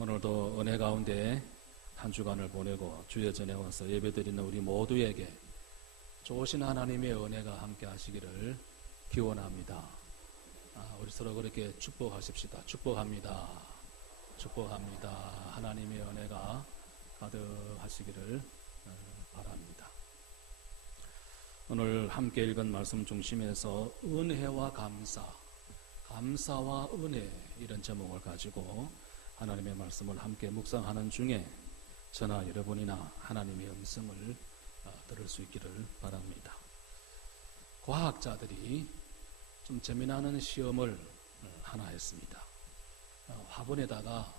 오늘도 은혜 가운데 한 주간을 보내고 주의 전에 와서 예배드리는 우리 모두에게 좋으신 하나님의 은혜가 함께 하시기를 기원합니다. 우리 서로 그렇게 축복하십시다. 축복합니다. 축복합니다. 하나님의 은혜가 가득하시기를 바랍니다. 오늘 함께 읽은 말씀 중심에서 은혜와 감사와 은혜 이런 제목을 가지고 하나님의 말씀을 함께 묵상하는 중에 저나 여러분이나 하나님의 음성을 들을 수 있기를 바랍니다. 과학자들이 좀 재미나는 시험을 하나 했습니다. 화분에다가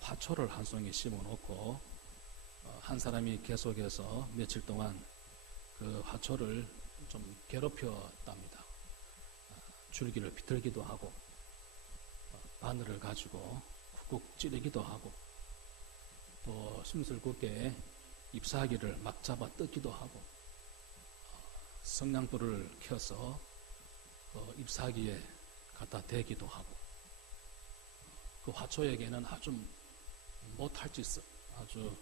화초를 한 송이 심어놓고 한 사람이 계속해서 며칠 동안 그 화초를 좀 괴롭혔답니다. 줄기를 비틀기도 하고 바늘을 가지고 쿡쿡 찌르기도 하고 또 심술궂게 잎사귀를 막 잡아 뜯기도 하고 성냥불을 켜서 잎사귀에 갖다 대기도 하고 그 화초에게는 아주 못할 짓을 아주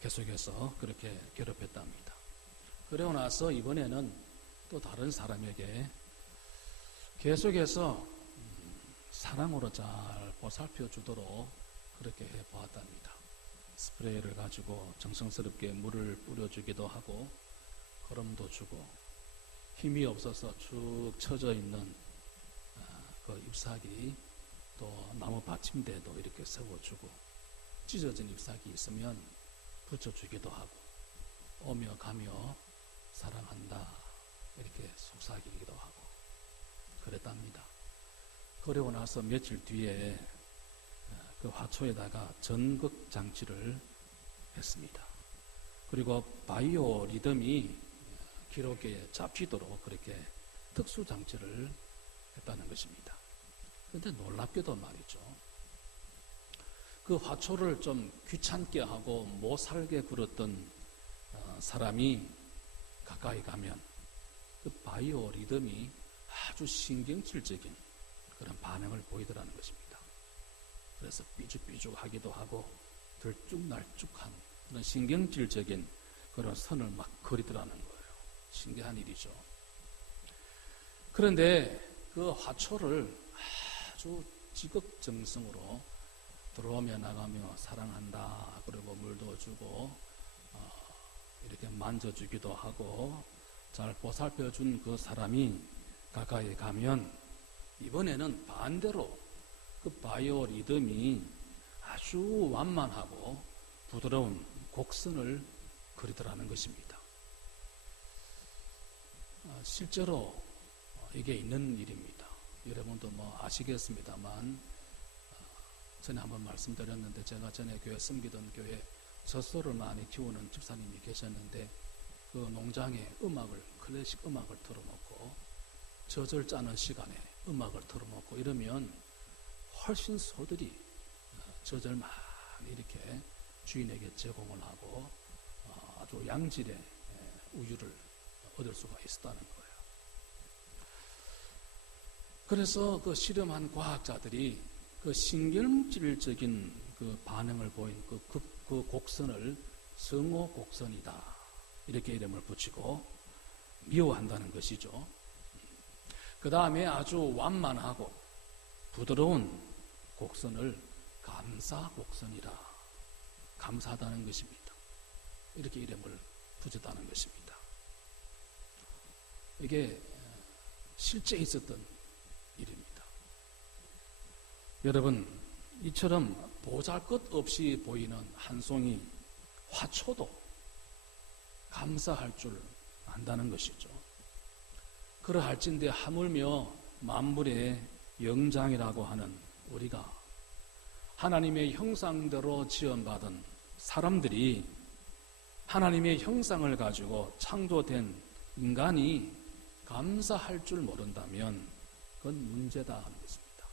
계속해서 그렇게 괴롭혔답니다. 그러고 나서 이번에는 또 다른 사람에게 계속해서 사랑으로 잘 보살펴 주도록 그렇게 해 보았답니다. 스프레이를 가지고 정성스럽게 물을 뿌려주기도 하고 거름도 주고 힘이 없어서 쭉 처져 있는 그 잎사귀 또 나무 받침대도 이렇게 세워주고 찢어진 잎사귀 있으면 붙여주기도 하고 오며 가며 사랑한다 이렇게 속삭이기도 하고 그랬답니다. 그러고 나서 며칠 뒤에 그 화초에다가 전극 장치를 했습니다. 그리고 바이오 리듬이 기록에 잡히도록 그렇게 특수 장치를 했다는 것입니다. 그런데 놀랍게도 말이죠. 그 화초를 좀 귀찮게 하고 못 살게 굴었던 사람이 가까이 가면 그 바이오 리듬이 아주 신경질적인 그런 반응을 보이더라는 것입니다. 그래서 삐죽삐죽하기도 하고 들쭉날쭉한 그런 신경질적인 그런 선을 막 그리더라는 거예요. 신기한 일이죠. 그런데 그 화초를 아주 지극정성으로 들어오며 나가며 사랑한다 그리고 물도 주고 이렇게 만져주기도 하고 잘 보살펴준 그 사람이 가까이 가면 이번에는 반대로 그 바이오 리듬이 아주 완만하고 부드러운 곡선을 그리더라는 것입니다. 실제로 이게 있는 일입니다. 여러분도 아시겠습니다만 전에 한번 말씀드렸는데 제가 전에 교회 섬기던 교회 젖소를 많이 키우는 집사님이 계셨는데 그 농장에 클래식 음악을 틀어놓고 젖을 짜는 시간에 음악을 틀어놓고 이러면 훨씬 소들이 젖을 많이 이렇게 주인에게 제공을 하고 아주 양질의 우유를 얻을 수가 있었다는 거예요. 그래서 그 실험한 과학자들이 그 신경질적인 그 반응을 보인 그 곡선을 성호 곡선이다 이렇게 이름을 붙이고 미워한다는 것이죠. 그 다음에 아주 완만하고 부드러운 곡선을 감사 곡선이라 감사하다는 것입니다. 이렇게 이름을 붙였다는 것입니다. 이게 실제 있었던 일입니다. 여러분, 이처럼 보잘것없이 보이는 한 송이 화초도 감사할 줄 안다는 것이죠. 그러할진대 하물며 만물의 영장이라고 하는 우리가 하나님의 형상대로 지음받은 사람들이 하나님의 형상을 가지고 창조된 인간이 감사할 줄 모른다면 그건 문제다 하는 것입니다.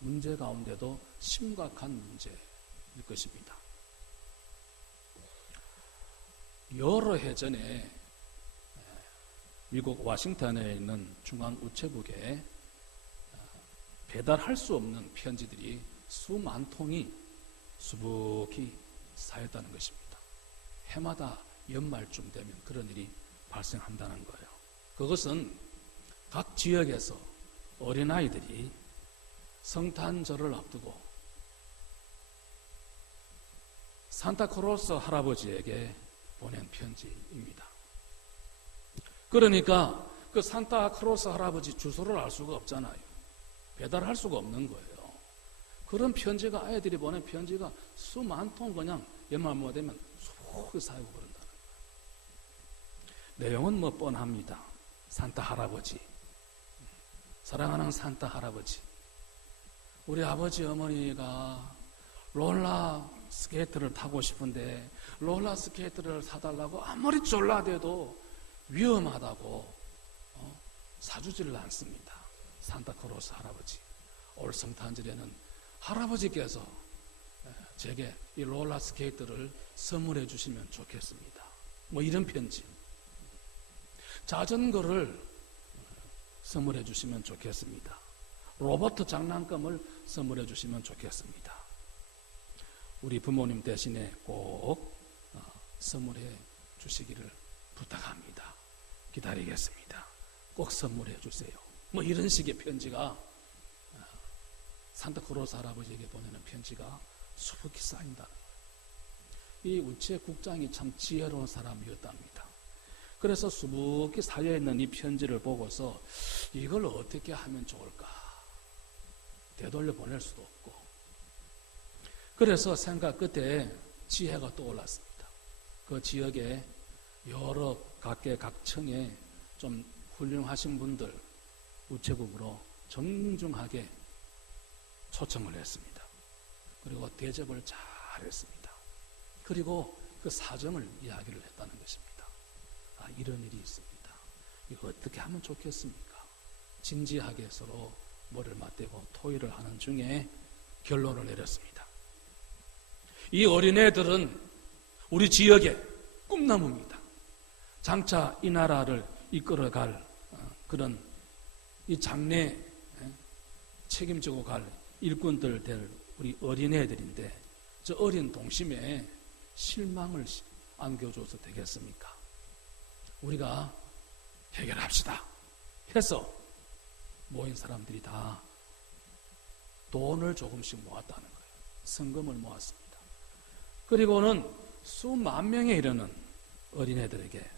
문제 가운데도 심각한 문제일 것입니다. 여러 해 전에 미국 워싱턴에 있는 중앙우체국에 배달할 수 없는 편지들이 수만 통이 수북히 쌓였다는 것입니다. 해마다 연말쯤 되면 그런 일이 발생한다는 거예요. 그것은 각 지역에서 어린아이들이 성탄절을 앞두고 산타크로스 할아버지에게 보낸 편지입니다. 그러니까 그 산타크로스 할아버지 주소를 알 수가 없잖아요. 배달할 수가 없는 거예요. 그런 편지가, 아이들이 보낸 편지가 수만 통 그냥 연말만 되면 수북히 쌓이고 그런다는 거예요. 내용은 뭐 뻔합니다. 산타 할아버지, 사랑하는 산타 할아버지, 우리 아버지 어머니가 롤러 스케이트를 타고 싶은데 롤러 스케이트를 사달라고 아무리 졸라대도 위험하다고 사주지를 않습니다. 산타크로스 할아버지, 올 성탄절에는 할아버지께서 제게 이 롤러 스케이트를 선물해 주시면 좋겠습니다. 뭐 이런 편지. 자전거를 선물해 주시면 좋겠습니다. 로봇 장난감을 선물해 주시면 좋겠습니다. 우리 부모님 대신에 꼭 선물해 주시기를 부탁합니다. 기다리겠습니다. 꼭 선물해 주세요. 뭐 이런 식의 편지가, 산타크로스 할아버지에게 보내는 편지가 수북히 쌓인다는 거예요. 이 우체국장이 참 지혜로운 사람이었답니다. 그래서 수북히 쌓여있는 이 편지를 보고서 이걸 어떻게 하면 좋을까? 되돌려 보낼 수도 없고. 그래서 생각 끝에 지혜가 떠올랐습니다. 그 지역에 여러 각계각층에 좀 훌륭하신 분들 우체국으로 정중하게 초청을 했습니다. 그리고 대접을 잘 했습니다. 그리고 그 사정을 이야기를 했다는 것입니다. 이런 일이 있습니다. 이거 어떻게 하면 좋겠습니까? 진지하게 서로 머리를 맞대고 토의를 하는 중에 결론을 내렸습니다. 이 어린애들은 우리 지역의 꿈나무입니다. 장차 이 나라를 이끌어갈 그런 이 장래 책임지고 갈 일꾼들 될 우리 어린애들인데 저 어린 동심에 실망을 안겨줘서 되겠습니까? 우리가 해결합시다 해서 모인 사람들이 다 돈을 조금씩 모았다는 거예요. 성금을 모았습니다. 그리고는 수만 명에 이르는 어린애들에게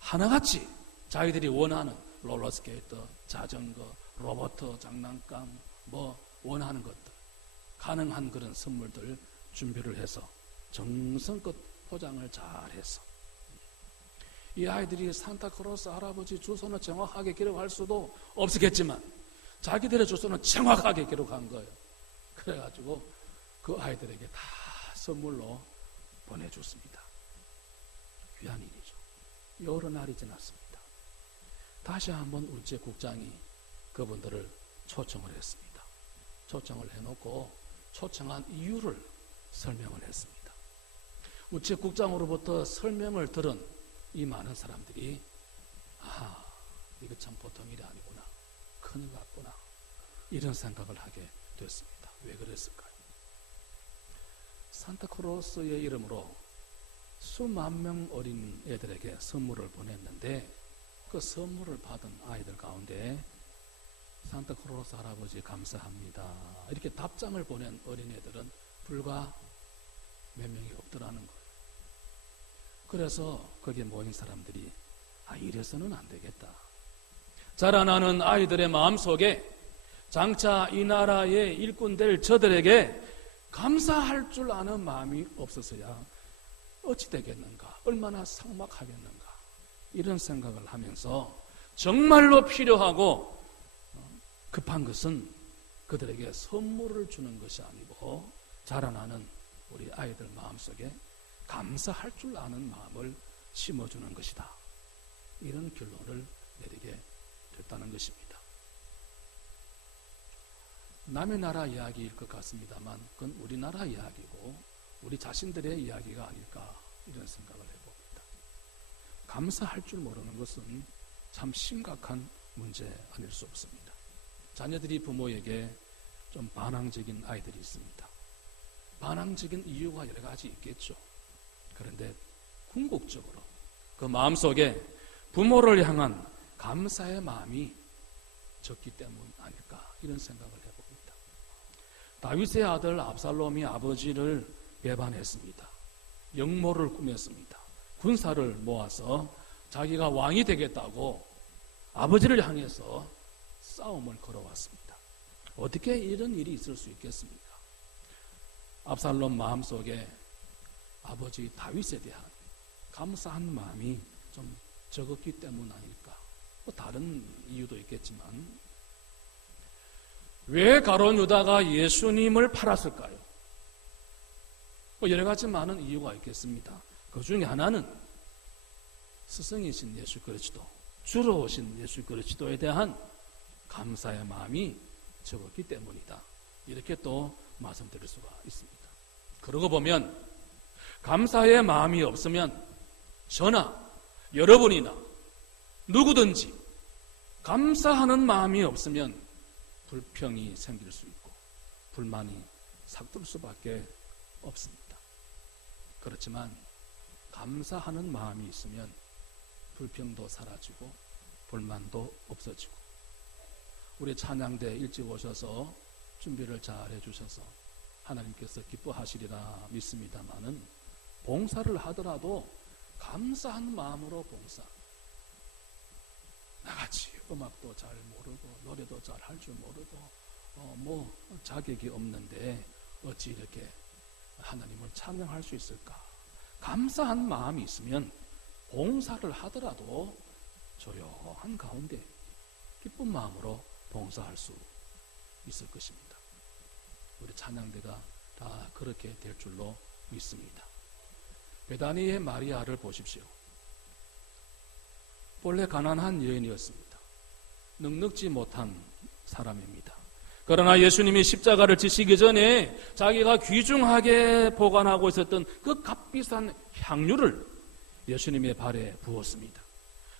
하나같이 자기들이 원하는 롤러스케이터, 자전거, 로봇 장난감, 뭐 원하는 것들, 가능한 그런 선물들 준비를 해서 정성껏 포장을 잘해서 이 아이들이 산타크로스 할아버지 주소는 정확하게 기록할 수도 없었겠지만 자기들의 주소는 정확하게 기록한 거예요. 그래가지고 그 아이들에게 다 선물로 보내줬습니다. 귀한 일이죠. 여러 날이 지났습니다. 다시 한번 우체국장이 그분들을 초청을 했습니다. 초청을 해놓고 초청한 이유를 설명을 했습니다. 우체국장으로부터 설명을 들은 이 많은 사람들이 이거 참 보통 일이 아니구나, 큰일 났구나, 이런 생각을 하게 됐습니다. 왜 그랬을까요? 산타크로스의 이름으로 수만 명 어린 애들에게 선물을 보냈는데 그 선물을 받은 아이들 가운데 산타크로스 할아버지 감사합니다 이렇게 답장을 보낸 어린애들은 불과 몇 명이 없더라는 거예요. 그래서 거기에 모인 사람들이 이래서는 안 되겠다. 자라나는 아이들의 마음속에 장차 이 나라의 일꾼 될 저들에게 감사할 줄 아는 마음이 없어서야 어찌 되겠는가, 얼마나 삭막하겠는가, 이런 생각을 하면서 정말로 필요하고 급한 것은 그들에게 선물을 주는 것이 아니고 자라나는 우리 아이들 마음속에 감사할 줄 아는 마음을 심어주는 것이다. 이런 결론을 내리게 됐다는 것입니다. 남의 나라 이야기일 것 같습니다만 그건 우리나라 이야기고 우리 자신들의 이야기가 아닐까, 이런 생각을 해봅니다. 감사할 줄 모르는 것은 참 심각한 문제 아닐 수 없습니다. 자녀들이 부모에게 좀 반항적인 아이들이 있습니다. 반항적인 이유가 여러 가지 있겠죠. 그런데 궁극적으로 그 마음속에 부모를 향한 감사의 마음이 적기 때문 아닐까, 이런 생각을 해봅니다. 다윗의 아들 압살롬이 아버지를 배반했습니다. 영모를 꾸몄습니다. 군사를 모아서 자기가 왕이 되겠다고 아버지를 향해서 싸움을 걸어왔습니다. 어떻게 이런 일이 있을 수 있겠습니까? 압살롬 마음속에 아버지 다윗에 대한 감사한 마음이 좀 적었기 때문 아닐까. 다른 이유도 있겠지만, 왜 가룟 유다가 예수님을 팔았을까요? 여러 가지 많은 이유가 있겠습니다. 그 중에 하나는 스승이신 예수 그리스도, 주로 오신 예수 그리스도에 대한 감사의 마음이 적었기 때문이다, 이렇게 또 말씀드릴 수가 있습니다. 그러고 보면 감사의 마음이 없으면 저나 여러분이나 누구든지 감사하는 마음이 없으면 불평이 생길 수 있고 불만이 삭들 수밖에 없습니다. 그렇지만 감사하는 마음이 있으면 불평도 사라지고 불만도 없어지고, 우리 찬양대 일찍 오셔서 준비를 잘 해주셔서 하나님께서 기뻐하시리라 믿습니다마는, 봉사를 하더라도 감사한 마음으로 봉사. 나같이 음악도 잘 모르고 노래도 잘 할 줄 모르고 자격이 없는데 어찌 이렇게 하나님을 찬양할 수 있을까? 감사한 마음이 있으면 봉사를 하더라도 조용한 가운데 기쁜 마음으로 봉사할 수 있을 것입니다. 우리 찬양대가 다 그렇게 될 줄로 믿습니다. 베다니의 마리아를 보십시오. 본래 가난한 여인이었습니다. 넉넉지 못한 사람입니다. 그러나 예수님이 십자가를 지시기 전에 자기가 귀중하게 보관하고 있었던 그 값비싼 향유를 예수님의 발에 부었습니다.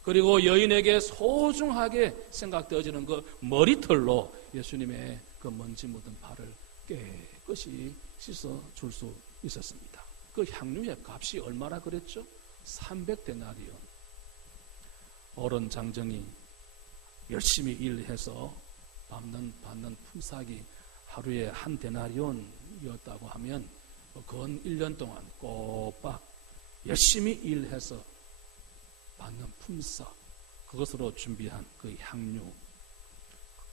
그리고 여인에게 소중하게 생각되어지는 그 머리털로 예수님의 그 먼지 묻은 발을 깨끗이 씻어 줄 수 있었습니다. 그 향유의 값이 얼마나 그랬죠? 300데나리온. 어른 장정이 열심히 일해서 받는 품삯이 하루에 한 데나리온이었다고 하면 건 1년 동안 꼬박 열심히 일해서 받는 품삯, 그것으로 준비한 그 향유,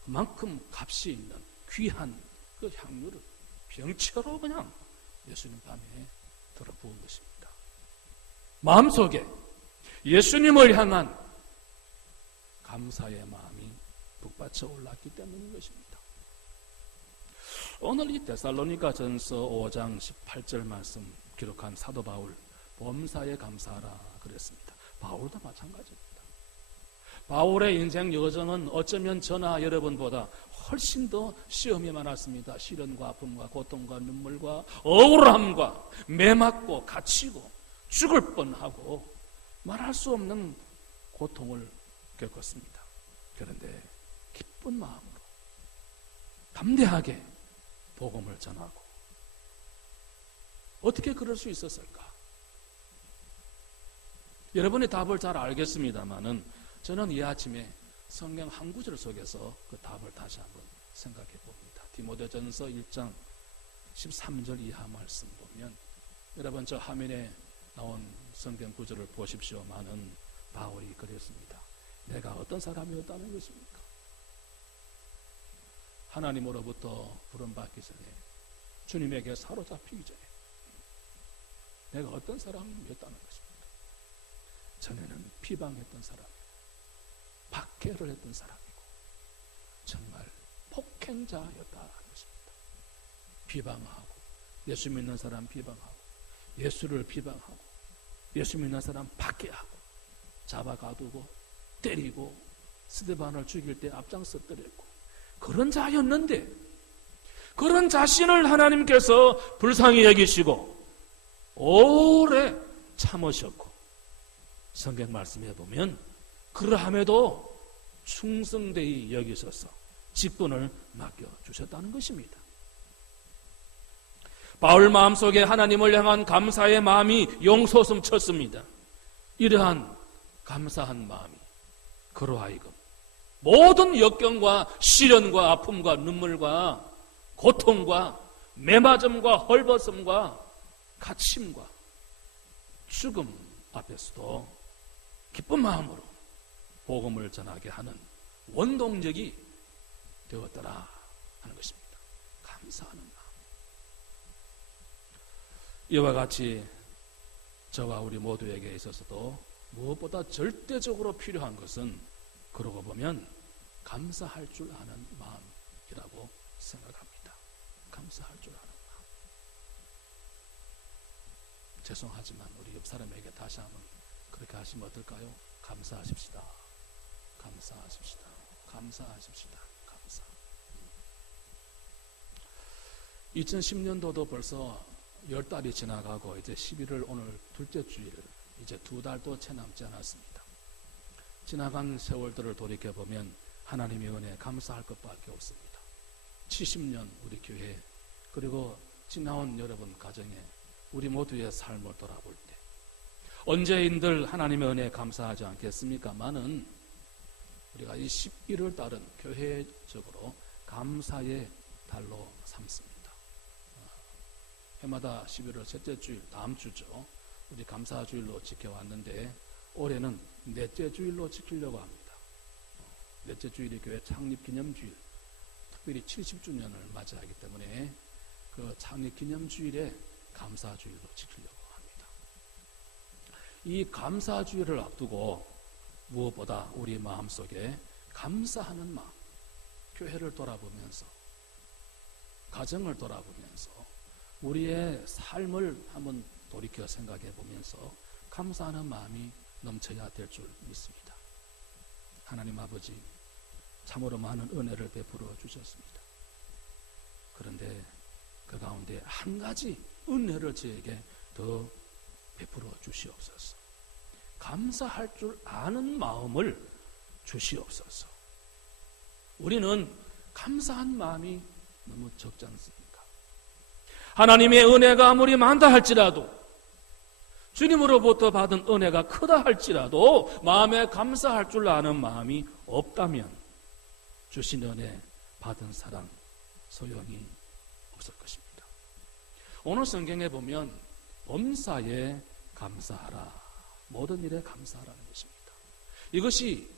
그만큼 값이 있는 귀한 그 향유를 병채로 그냥 예수님 밤에 들어 부은 것입니다. 마음속에 예수님을 향한 감사의 마음이 북받쳐 올랐기 때문인 것입니다. 오늘 이 데살로니가 전서 5장 18절 말씀 기록한 사도 바울, 범사에 감사하라 그랬습니다. 바울도 마찬가지입니다. 바울의 인생 여정은 어쩌면 저나 여러분보다 훨씬 더 시험이 많았습니다. 시련과 아픔과 고통과 눈물과 억울함과 매맞고 갇히고 죽을 뻔하고 말할 수 없는 고통을 겪었습니다. 그런데 기쁜 마음으로 담대하게 복음을 전하고, 어떻게 그럴 수 있었을까? 여러분이 답을 잘 알겠습니다만은 저는 이 아침에 성경 한 구절 속에서 그 답을 다시 한번 생각해 봅니다. 디모데전서 1장 13절 이하 말씀 보면, 여러분 저 화면에 나온 성경 구절을 보십시오만은 바울이 그랬습니다. 내가 어떤 사람이었다는 것입니까? 하나님으로부터 부름받기 전에, 주님에게 사로잡히기 전에 내가 어떤 사람이었다는 것입니다. 전에는 비방했던 사람이고 박해를 했던 사람이고 정말 폭행자였다는 것입니다. 비방하고, 예수 믿는 사람 비방하고, 예수를 비방하고, 예수 믿는 사람 박해하고, 잡아가두고 때리고 스데반을 죽일 때 앞장서 때렸고, 그런 자였는데 그런 자신을 하나님께서 불쌍히 여기시고 오래 참으셨고, 성경 말씀해 보면 그러함에도 충성되이 여기셔서 직분을 맡겨주셨다는 것입니다. 바울 마음속에 하나님을 향한 감사의 마음이 용솟음 쳤습니다. 이러한 감사한 마음이 그로 하여금 모든 역경과 시련과 아픔과 눈물과 고통과 매맞음과 헐벗음과 갇힘과 죽음 앞에서도 기쁜 마음으로 복음을 전하게 하는 원동력이 되었더라 하는 것입니다. 감사하는 마음. 이와 같이 저와 우리 모두에게 있어서도 무엇보다 절대적으로 필요한 것은 그러고 보면 감사할 줄 아는 마음이라고 생각합니다. 감사할 줄 아는 마음. 죄송하지만 우리 옆 사람에게 다시 한번 그렇게 하시면 어떨까요? 감사하십시다. 감사하십시다. 감사하십시다. 감사. 2010년도도 벌써 10달이 지나가고 이제 11월 오늘 둘째 주일, 이제 2달도 채 남지 않았습니다. 지나간 세월들을 돌이켜보면 하나님의 은혜에 감사할 것밖에 없습니다. 70년 우리 교회, 그리고 지나온 여러분 가정에 우리 모두의 삶을 돌아볼 때 언제인들 하나님의 은혜에 감사하지 않겠습니까마는 우리가 이 11월 달은 교회적으로 감사의 달로 삼습니다. 해마다 11월 셋째 주일, 다음 주죠. 우리 감사주일로 지켜왔는데 올해는 넷째 주일로 지키려고 합니다. 넷째 주일이 교회 창립기념주일, 특별히 70주년을 맞이하기 때문에 그 창립기념주일에 감사주일로 지키려고 합니다. 이 감사주일을 앞두고 무엇보다 우리 마음속에 감사하는 마음, 교회를 돌아보면서, 가정을 돌아보면서 우리의 삶을 한번 돌이켜 생각해 보면서 감사하는 마음이 넘쳐야 될 줄 믿습니다. 하나님 아버지, 참으로 많은 은혜를 베풀어 주셨습니다. 그런데 그 가운데 한 가지 은혜를 저에게 더 베풀어 주시옵소서. 감사할 줄 아는 마음을 주시옵소서. 우리는 감사한 마음이 너무 적지 않습니까? 하나님의 은혜가 아무리 많다 할지라도, 주님으로부터 받은 은혜가 크다 할지라도 마음에 감사할 줄 아는 마음이 없다면 주신 은혜, 받은 사랑 소용이 없을 것입니다. 오늘 성경에 보면 범사에 감사하라, 모든 일에 감사하라는 것입니다. 이것이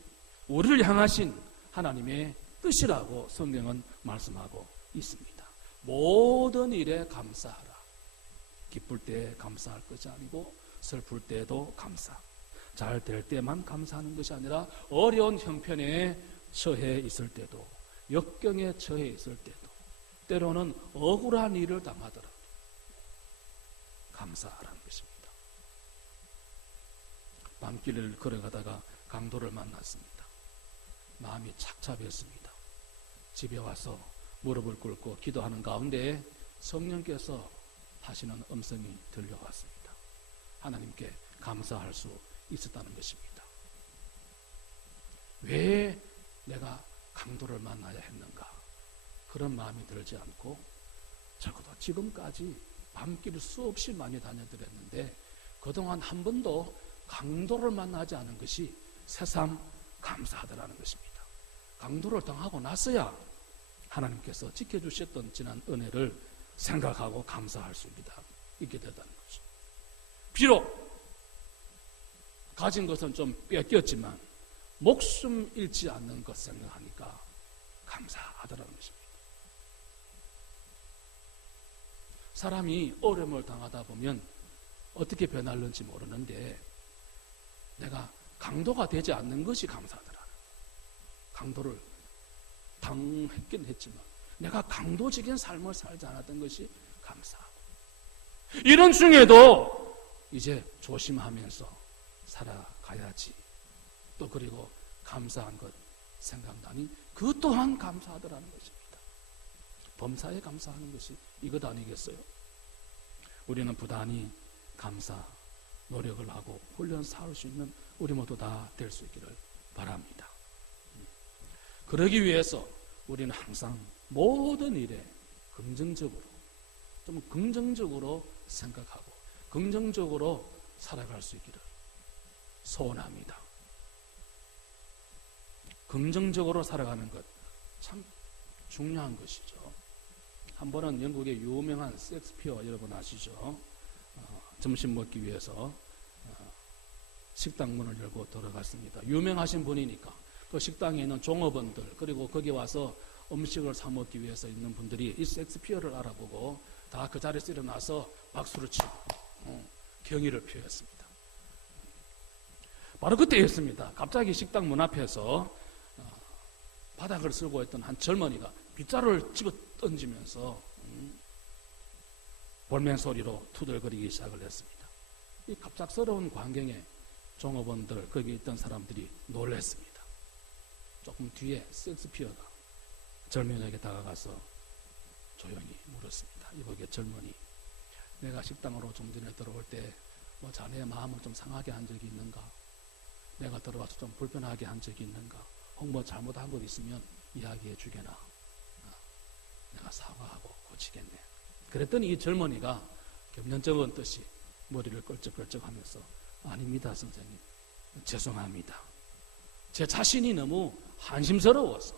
우리를 향하신 하나님의 뜻이라고 성경은 말씀하고 있습니다. 모든 일에 감사하라. 기쁠 때 감사할 것이 아니고 슬플 때도 감사. 잘 될 때만 감사하는 것이 아니라 어려운 형편에 처해 있을 때도, 역경에 처해 있을 때도, 때로는 억울한 일을 당하더라도 감사하라는 것입니다. 밤길을 걸어가다가 강도를 만났습니다. 마음이 착잡했습니다. 집에 와서 무릎을 꿇고 기도하는 가운데 성령께서 하시는 음성이 들려왔습니다. 하나님께 감사할 수 있었다는 것입니다. 왜 내가 강도를 만나야 했는가? 그런 마음이 들지 않고 적어도 지금까지 밤길을 수없이 많이 다녀드렸는데 그동안 한 번도 강도를 만나지 않은 것이 새삼 감사하더라는 것입니다. 강도를 당하고 나서야 하나님께서 지켜주셨던 지난 은혜를 생각하고 감사할 수 있게 되다는 거죠. 비록 가진 것은 좀 뺏겼지만 목숨 잃지 않는 것 생각하니까 감사하더라는 것입니다. 사람이 어려움을 당하다 보면 어떻게 변할는지 모르는데 내가 강도가 되지 않는 것이 감사하더라. 강도를 당했긴 했지만 내가 강도적인 삶을 살지 않았던 것이 감사하고, 이런 중에도 이제 조심하면서 살아가야지. 또 그리고 감사한 것 생각나니 그 또한 감사하더라는 것입니다. 범사에 감사하는 것이 이것 아니겠어요? 우리는 부단히 감사 노력을 하고 훈련 쌓을 수 있는 우리 모두 다 될 수 있기를 바랍니다. 그러기 위해서 우리는 항상 모든 일에 긍정적으로, 좀 긍정적으로 생각하고 긍정적으로 살아갈 수 있기를 소원합니다. 긍정적으로 살아가는 것 참 중요한 것이죠. 한 번은 영국의 유명한 셰익스피어 여러분 아시죠? 점심 먹기 위해서 식당 문을 열고 들어갔습니다. 유명하신 분이니까 그 식당에 있는 종업원들 그리고 거기 와서 음식을 사 먹기 위해서 있는 분들이 이 셰익스피어를 알아보고 다 그 자리에서 일어나서 박수를 치고 경의를 표했습니다. 바로 그때였습니다. 갑자기 식당 문 앞에서 바닥을 쓸고 있던 한 젊은이가 빗자루를 집어 던지면서 볼멘 소리로 투덜거리기 시작을 했습니다. 이 갑작스러운 광경에 종업원들 거기 있던 사람들이 놀랐습니다. 조금 뒤에 셰익스피어가 젊은이에게 다가가서 조용히 물었습니다. 이보게 젊은이, 내가 식당으로 좀 전에 들어올 때 뭐 자네의 마음을 좀 상하게 한 적이 있는가? 내가 들어와서 좀 불편하게 한 적이 있는가? 혹 뭐 잘못한 것 있으면 이야기해 주게나. 내가 사과하고 고치겠네. 그랬더니 이 젊은이가 겸연쩍은 듯이 머리를 끌적끌적하면서 아닙니다 선생님, 죄송합니다. 제 자신이 너무 한심스러워서,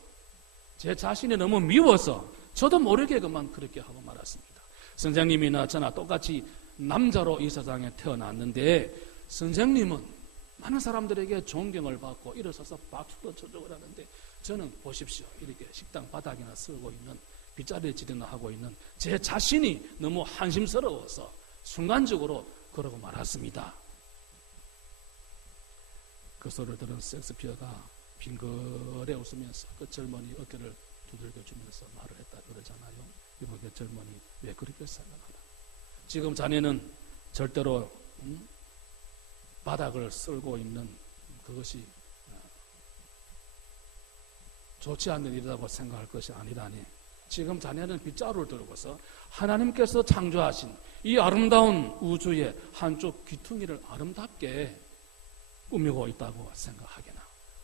제 자신이 너무 미워서 저도 모르게 그만 그렇게 하고 말았습니다. 선생님이나 저나 똑같이 남자로 이 세상에 태어났는데 선생님은 많은 사람들에게 존경을 받고 일어서서 박수도 쳐주고 하는데 저는 보십시오, 이렇게 식당 바닥이나 쓸고 있는 빗자루질이나 하고 있는 제 자신이 너무 한심스러워서 순간적으로 그러고 말았습니다. 그 소리를 들은 셰익스피어가 빙그레 웃으면서 그 젊은이 어깨를 두들겨주면서 말을 했다 그러잖아요. 이보게 젊은이, 왜 그렇게 생각하나? 지금 자네는 절대로 바닥을 쓸고 있는 그것이 좋지 않는 일이라고 생각할 것이 아니라니. 지금 자네는 빗자루를 들고서 하나님께서 창조하신 이 아름다운 우주의 한쪽 귀퉁이를 아름답게 꾸미고 있다고 생각하게나.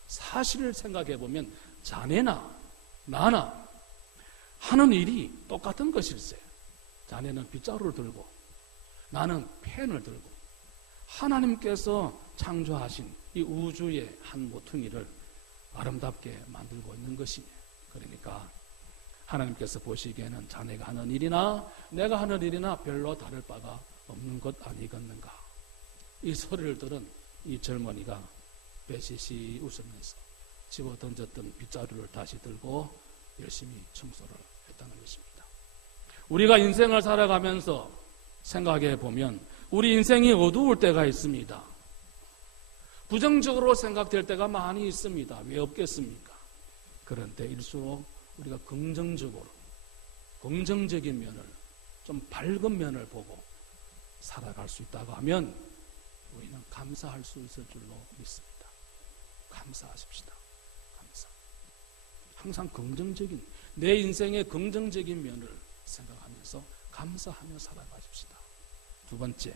사실을 생각해 보면 자네나 나나 하는 일이 똑같은 것일세. 자네는 빗자루를 들고 나는 펜을 들고 하나님께서 창조하신 이 우주의 한 모퉁이를 아름답게 만들고 있는 것이네. 그러니까 하나님께서 보시기에는 자네가 하는 일이나 내가 하는 일이나 별로 다를 바가 없는 것 아니겠는가. 이 소리를 들은 이 젊은이가 배시시 웃으면서 집어 던졌던 빗자루를 다시 들고 열심히 청소를 했다는 것입니다. 우리가 인생을 살아가면서 생각해 보면 우리 인생이 어두울 때가 있습니다. 부정적으로 생각될 때가 많이 있습니다. 왜 없겠습니까? 그런 때일수록 우리가 긍정적인 면을, 좀 밝은 면을 보고 살아갈 수 있다고 하면 우리는 감사할 수 있을 줄로 믿습니다. 감사하십시다. 감사. 항상 긍정적인, 내 인생의 긍정적인 면을 생각하면서 감사하며 살아가십시다. 두 번째,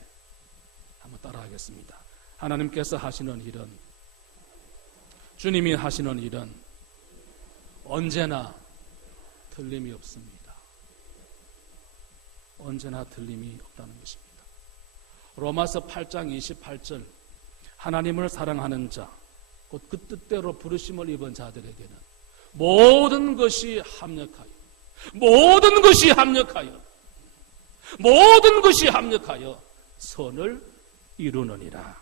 한번 따라하겠습니다. 하나님께서 하시는 일은, 주님이 하시는 일은 언제나 틀림이 없습니다. 언제나 틀림이 없다는 것입니다. 로마서 8장 28절, 하나님을 사랑하는 자, 곧 그 뜻대로 부르심을 입은 자들에게는 모든 것이 합력하여 선을 이루느니라.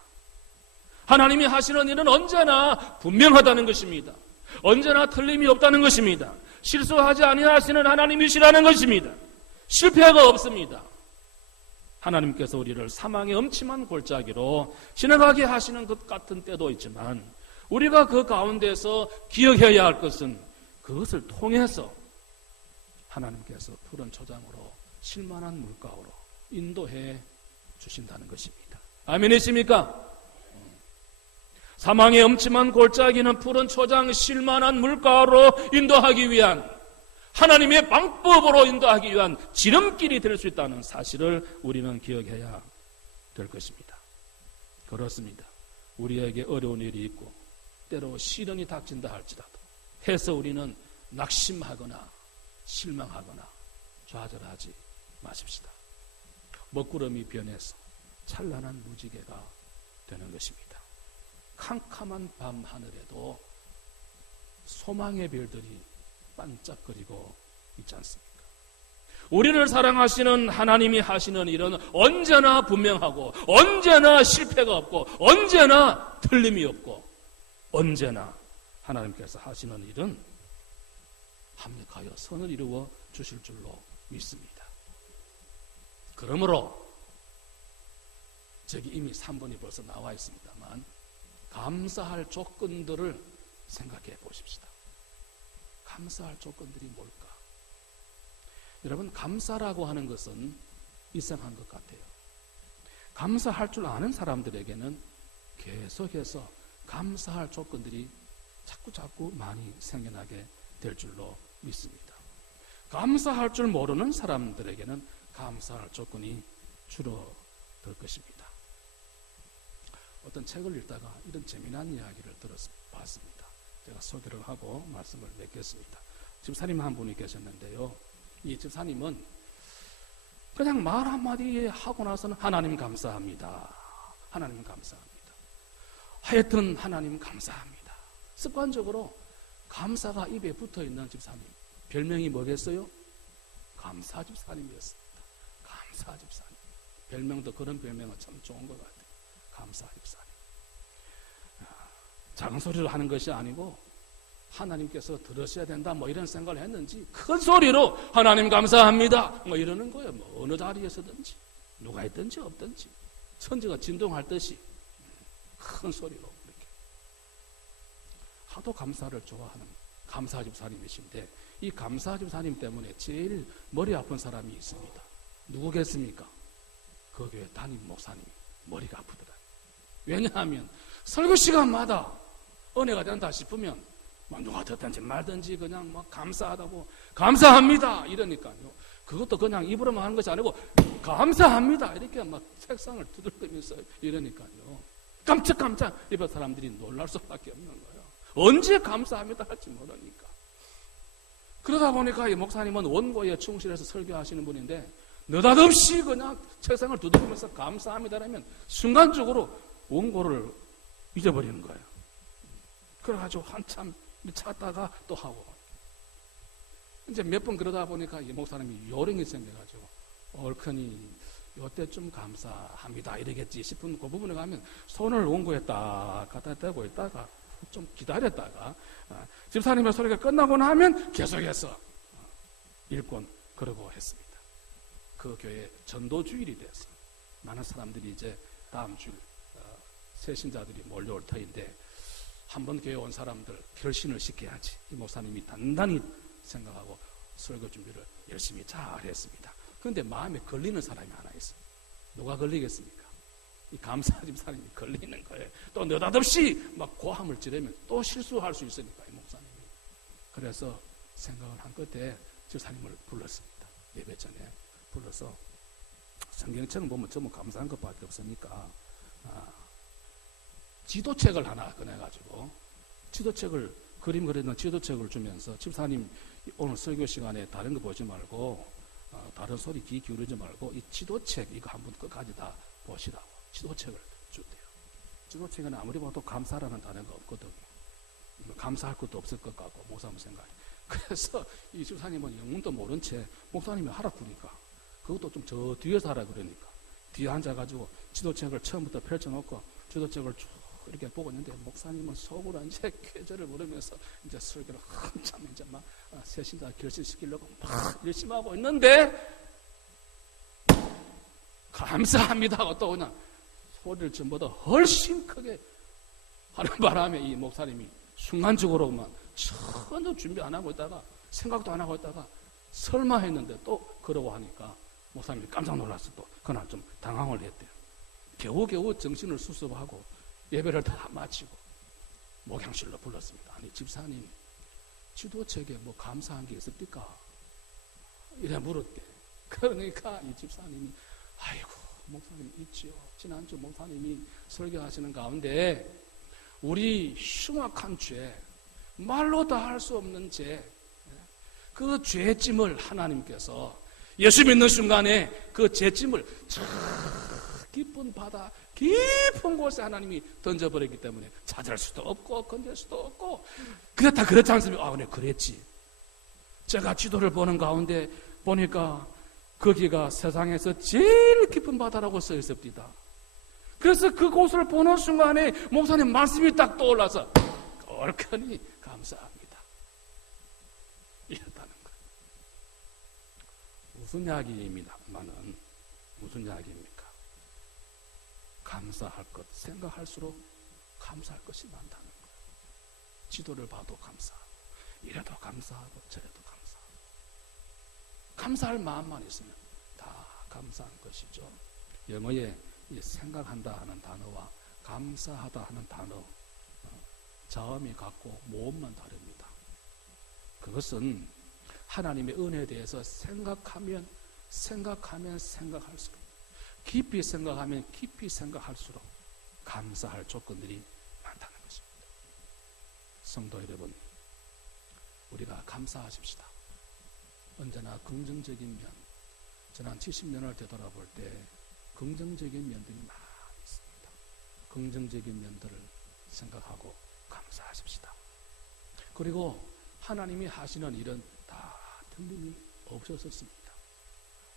하나님이 하시는 일은 언제나 분명하다는 것입니다. 언제나 틀림이 없다는 것입니다. 실수하지 아니하시는 하나님이시라는 것입니다. 실패가 없습니다. 하나님께서 우리를 사망의 엄침한 골짜기로 지나가게 하시는 것 같은 때도 있지만 우리가 그 가운데서 기억해야 할 것은 그것을 통해서 하나님께서 푸른 초장으로 쉴만한 물가로 인도해 주신다는 것입니다. 아멘이십니까? 사망의 엄침한 골짜기는 푸른 초장 쉴만한 물가로 인도하기 위한, 하나님의 방법으로 인도하기 위한 지름길이 될 수 있다는 사실을 우리는 기억해야 될 것입니다. 그렇습니다. 우리에게 어려운 일이 있고 때로 시련이 닥친다 할지라도 해서 우리는 낙심하거나 실망하거나 좌절하지 마십시다. 먹구름이 변해서 찬란한 무지개가 되는 것입니다. 캄캄한 밤 하늘에도 소망의 별들이 반짝거리고 있지 않습니까? 우리를 사랑하시는 하나님이 하시는 일은 언제나 분명하고 언제나 실패가 없고 언제나 틀림이 없고 언제나 하나님께서 하시는 일은 합력하여 선을 이루어 주실 줄로 믿습니다. 그러므로 저기 이미 3번이 벌써 나와 있습니다만 감사할 조건들을 생각해 보십시다. 감사할 조건들이 뭘까? 여러분, 감사라고 하는 것은 이상한 것 같아요. 감사할 줄 아는 사람들에게는 계속해서 감사할 조건들이 자꾸 많이 생겨나게 될 줄로 믿습니다. 감사할 줄 모르는 사람들에게는 감사할 조건이 줄어들 것입니다. 어떤 책을 읽다가 이런 재미난 이야기를 들어봤습니다. 제가 소개를 하고 말씀을 맺겠습니다. 집사님 한 분이 계셨는데요. 이 집사님은 그냥 말 한마디 하고 나서는 하나님 감사합니다. 하나님 감사합니다. 하여튼 하나님 감사합니다. 습관적으로 감사가 입에 붙어있는 집사님. 별명이 뭐겠어요? 감사 집사님이었습니다. 감사 집사님. 별명도 그런 별명은 참 좋은 것 같아요. 감사 집사님. 작은 소리로 하는 것이 아니고 하나님께서 들으셔야 된다 뭐 이런 생각을 했는지 큰 소리로 하나님 감사합니다 뭐 이러는 거예요. 뭐 어느 자리에서든지 누가 있든지 없든지 천지가 진동할 듯이 큰 소리로 이렇게 하도 감사를 좋아하는 감사 집사님이신데 이 감사 집사님 때문에 제일 머리 아픈 사람이 있습니다. 누구겠습니까? 그 교회 담임 목사님이 머리가 아프더라. 왜냐하면 설교 시간마다 은혜가 된다 싶으면 뭐 누가 듣든지 말든지 그냥 막 감사하다고 감사합니다 이러니까요. 그것도 그냥 입으로만 하는 것이 아니고 감사합니다 이렇게 막 책상을 두들기면서 이러니까요. 깜짝깜짝 입에 사람들이 놀랄 수밖에 없는 거예요. 언제 감사합니다 할지 모르니까. 그러다 보니까 이 목사님은 원고에 충실해서 설교하시는 분인데 느닷없이 그냥 책상을 두드리면서 감사합니다라면 순간적으로 원고를 잊어버리는 거예요. 그래가지고 한참 찾다가 또 하고 이제 몇 번 그러다 보니까 이 목사님이 요령이 생겨가지고 얼큰이 요때쯤 감사합니다 이러겠지 싶은 그 부분에 가면 손을 원고에 딱 갖다 대고 있다가 좀 기다렸다가 집사님의 소리가 끝나고 나면 계속해서 읽곤 그러고 했습니다. 그 교회 전도주일이 돼서 많은 사람들이 이제 다음 주일 새신자들이 몰려올 터인데 한번 교회 온 사람들 결신을 시켜야지. 이 목사님이 단단히 생각하고 설교 준비를 열심히 잘 했습니다. 그런데 마음에 걸리는 사람이 하나 있어요. 누가 걸리겠습니까? 이 감사 집사님이 걸리는 거예요. 또 느닷없이 막 고함을 지르면 또 실수할 수 있으니까 이 목사님이. 그래서 생각을 한 끝에 집사님을 불렀습니다. 예배 전에 불러서 성경책을 보면 전부 감사한 것밖에 없으니까 지도책을 하나 꺼내가지고 지도책을 그림 그리는 지도책을 주면서 집사님 오늘 설교 시간에 다른 거 보지 말고 다른 소리 귀 기울이지 말고 이 지도책 이거 한번 끝까지 다 보시라고 지도책을 주대요. 지도책은 아무리 봐도 감사라는 단어가 없거든요. 감사할 것도 없을 것 같고 목사님 생각이. 그래서 이 집사님은 영문도 모른 채 목사님이 하라 그러니까 그것도 좀 저 뒤에서 하라 그러니까 뒤에 앉아가지고 지도책을 처음부터 펼쳐놓고 지도책을 쭉 이렇게 보고 있는데 목사님은 속으로 이제 쾌절을 부르면서 이제 설교를 한참 이제 막 새신자 결심시키려고 막 열심히 하고 있는데 감사합니다 하고 또 그냥 소리를 전보다 훨씬 크게 하는 바람에 이 목사님이 순간적으로만 전혀 준비 안 하고 있다가 생각도 안 하고 있다가 설마 했는데 또 그러고 하니까 목사님이 깜짝 놀라서 또 그날 좀 당황을 했대요. 겨우겨우 정신을 수습하고 예배를 다 마치고 목양실로 불렀습니다. 아니 집사님 지도책에 뭐 감사한 게 있습니까? 이래 물었대. 그러니까 이 집사님이 아이고 목사님 있지요. 지난주 목사님이 설교하시는 가운데 우리 흉악한 죄 말로 다 할 수 없는 죄 그 죄짐을 하나님께서 예수 믿는 순간에 그 죄짐을 저 깊은 바다 깊은 곳에 하나님이 던져버렸기 때문에 찾을 수도 없고 건질 수도 없고 그렇다 그렇지 않습니까? 네, 그랬지. 제가 지도를 보는 가운데 보니까 거기가 세상에서 제일 깊은 바다라고 써 있습니다. 그래서 그곳을 보는 순간에 목사님 말씀이 딱 떠올라서 얼큰이 감사합니다. 이랬다는 거예요. 무슨 이야기입니다만은 무슨 이야기입니까? 감사할 것 생각할수록 감사할 것이 많다는 거예요. 지도를 봐도 감사하고 이래도 감사하고 저래도 감사하고 감사할 마음만 있으면 다 감사한 것이죠. 영어에 이 생각한다 하는 단어와 감사하다 하는 단어 자음이 같고 모음만 다릅니다. 그것은 하나님의 은혜에 대해서 생각하면 생각할수록 깊이 생각하면 깊이 생각할수록 감사할 조건들이 많다는 것입니다. 성도 여러분, 우리가 감사하십시다. 언제나 긍정적인 면, 지난 70년을 되돌아볼 때 긍정적인 면들이 많이 있습니다. 긍정적인 면들을 생각하고 감사하십시다. 그리고 하나님이 하시는 일은 다 틀림이 없었습니다.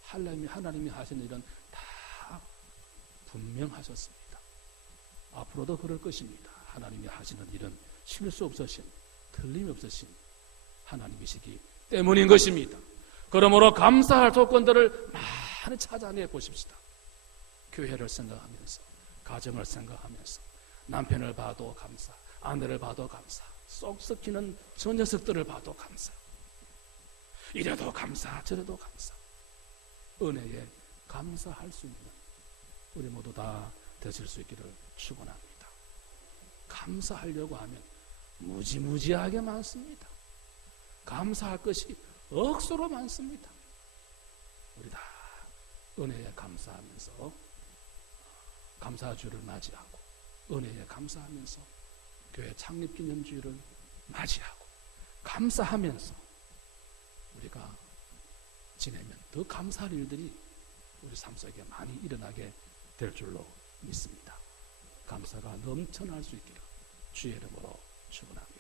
하나님이 하시는 일은 다 분명하셨습니다. 앞으로도 그럴 것입니다. 하나님이 하시는 일은 실수 없으신, 틀림이 없으신 하나님이시기 때문인 것입니다. 그러므로 감사할 조건들을 많이 찾아내 보십시다. 교회를 생각하면서, 가정을 생각하면서, 남편을 봐도 감사, 아내를 봐도 감사, 쏙 썩히는 저 녀석들을 봐도 감사, 이래도 감사, 저래도 감사, 은혜에 감사할 수 있는 우리 모두 다 되실 수 있기를 축원합니다. 감사하려고 하면 무지무지하게 많습니다. 감사할 것이 억수로 많습니다. 우리 다 은혜에 감사하면서 감사주를 맞이하고 은혜에 감사하면서 교회 창립기념주일을 맞이하고 감사하면서 우리가 지내면 더 감사할 일들이 우리 삶 속에 많이 일어나게 될 줄로 믿습니다. 감사가 넘쳐날 수 있기를 주의 이름으로 축원합니다.